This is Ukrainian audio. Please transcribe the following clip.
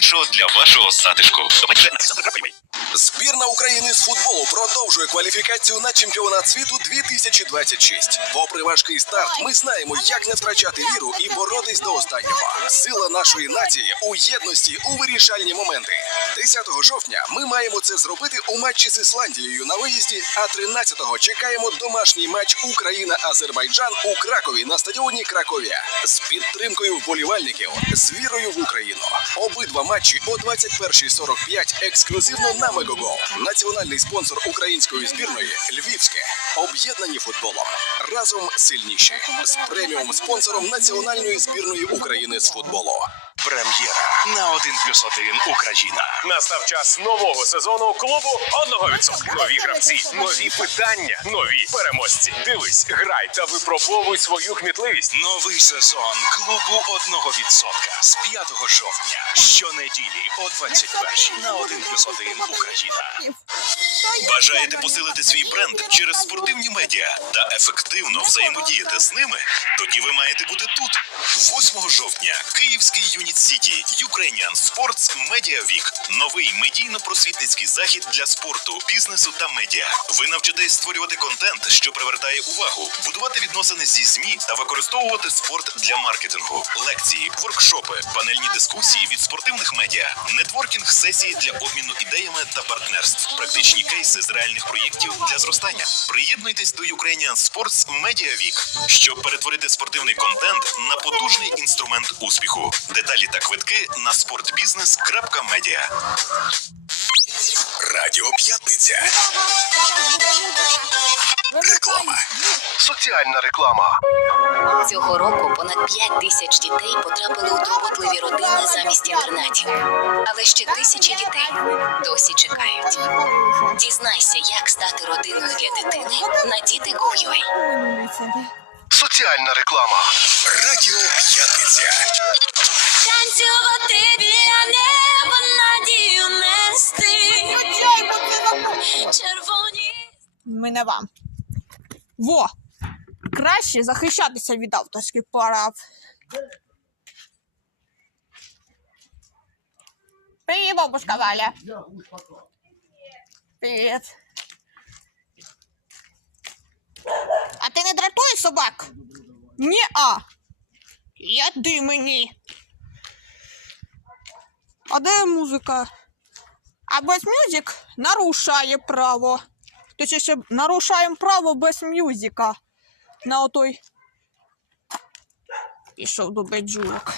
іншого для вашого затишку. Збірна України з футболу продовжує кваліфікацію на чемпіонат світу 2026. Попри важкий старт, ми знаємо, як не втрачати віру і боротись до останнього. Сила нашої нації у єдності у вирішальні моменти. 10 жовтня ми маємо це зробити у матчі з Ісландією на виїзді. А 13-го чекаємо домашній матч Україна-Азербайджан у Кракові на стадіоні Краковія з підтримкою вболівальників з вірою в Україну. Обидва матчі о 21.45 ексклюзивно на Мегого. Національний спонсор української збірної Львівське. Об'єднані футболом. Разом сильніші з преміум спонсором національної збірної України з футболу. Прем'єра на 1 плюс 1 Україна. Настав час нового сезону клубу одного відсотка. Нові гравці, нові питання, нові переможці. Дивись, грай та випробовуй свою кмітливість. Новий сезон клубу 1% з 5 жовтня. Щонеділі о 21 на 1 плюс 1 Україна. Бажаєте посилити свій бренд через спортивні медіа та ефективно взаємодіяти з ними? Тоді ви маєте бути тут. 8 жовтня Київський Юніт Сіті Ukrainian Sports Media Week. Новий медійно-просвітницький захід для спорту, бізнесу та медіа. Ви навчитесь створювати контент, що привертає увагу, будувати відносини зі ЗМІ та використовувати спорт для маркетингу, лекції, воркшопи, панельні дискусії від спортивних медіа, нетворкінг сесії для обміну ідеями та партнерств, практичні кейси з реальних проєктів для зростання. Приєднуйтесь до Ukrainian Sports Media Week, щоб перетворити спортивний контент на потужний інструмент успіху. Деталі та квитки на sportbusiness.media. Радіо П'ятниця. Реклама. Соціальна реклама. Цього року понад 5 тисяч дітей потрапили у турботливі родини замість інтернатів. Але ще тисячі дітей досі чекають. Дізнайся, як стати родиною для дитини на діти.gov.ua. Соціальна реклама. Радіо П'ятниця. Танцювати біля неба надію нести. Червоні. Ми не вам. Во! Краще захищатися від авторських прав. Привіт, бабушка Валя. Привіт. А ти не дратуєш собак? Ні-а. Я Яди мені. А де музика? А без мюзик нарушає право. Точніше, нарушаємо право без мюзика. На отой. Пішов до беджурок.